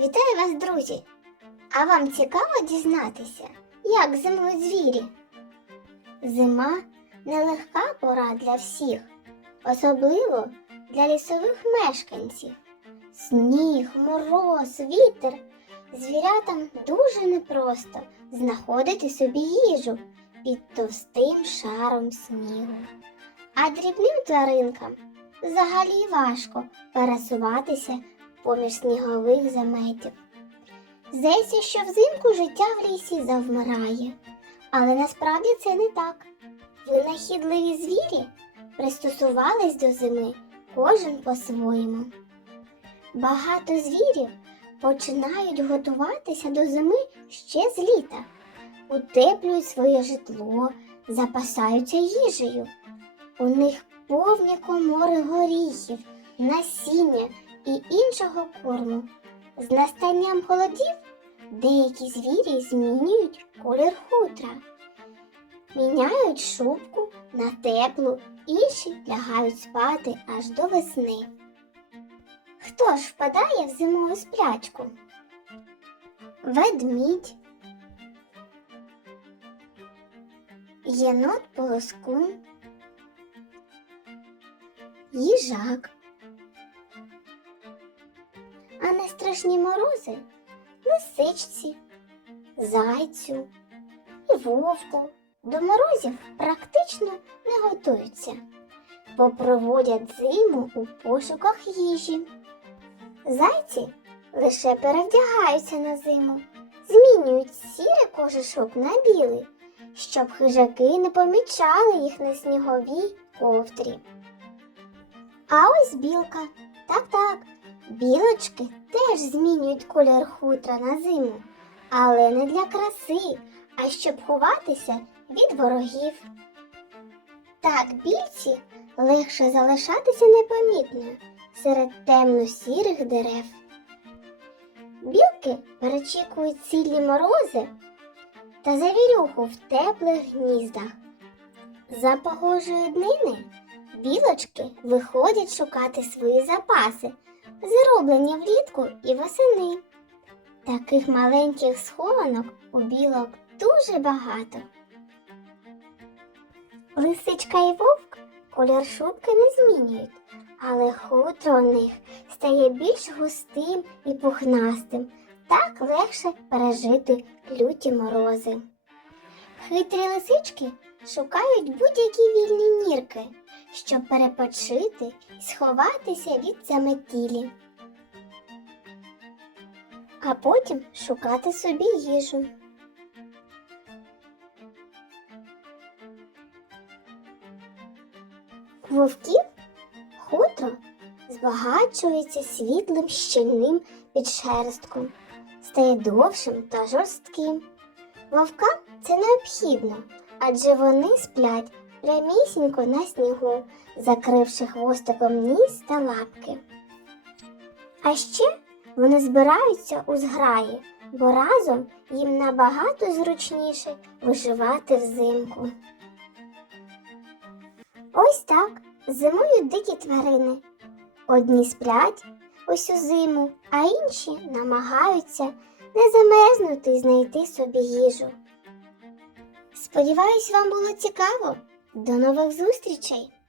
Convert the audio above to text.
Вітаю вас, друзі! А вам цікаво дізнатися, як зимують звірі? Зима нелегка пора для всіх, особливо для лісових мешканців. Сніг, мороз, вітер. Звірятам дуже непросто знаходити собі їжу під товстим шаром снігу. А дрібним тваринкам взагалі важко пересуватися поміж снігових заметів. Здається, що взимку життя в лісі завмирає, але насправді це не так. Винахідливі звірі пристосувались до зими кожен по-своєму. Багато звірів починають готуватися до зими ще з літа, утеплюють своє житло, запасаються їжею. У них повні комори горіхів, насіння і іншого корму. З настанням холодів деякі звірі змінюють колір хутра, міняють шубку на теплу, інші лягають спати аж до весни. Хто ж впадає в зимову сплячку? Ведмідь, єнот полоскун, їжак. А на страшні морози лисичці, зайцю і вовку до морозів практично не готуються, бо проводять зиму у пошуках їжі. Зайці лише перевдягаються на зиму, змінюють сірий кожушок на білий, щоб хижаки не помічали їх на сніговій ковдрі. А ось білка, так-так, білочки теж змінюють колір хутра на зиму, але не для краси, а щоб ховатися від ворогів. Так більці легше залишатися непомітною серед темно-сірих дерев. Білки перечікують цілі морози та завірюху в теплих гніздах. За погожої днини білочки виходять шукати свої запаси, зроблені влітку і восени. Таких маленьких схованок у білок дуже багато. Лисичка і вовк колір шубки не змінюють, але хутро у них стає більш густим і пухнастим, так легше пережити люті морози. Хитрі лисички шукають будь-які вільні нірки, щоб перепочити і сховатися від заметілі, а потім шукати собі їжу. Вовків хутро збагачується світлим щільним підшерстком, стає довшим та жорстким. Вовкам це необхідно, адже вони сплять прямісінько на снігу, закривши хвостиком ніс та лапки. А ще вони збираються у зграї, бо разом їм набагато зручніше виживати взимку. Ось так зимують дикі тварини. Одні сплять усю зиму, а інші намагаються не замерзнути і знайти собі їжу. Сподіваюсь, вам було цікаво. До нових зустрічей!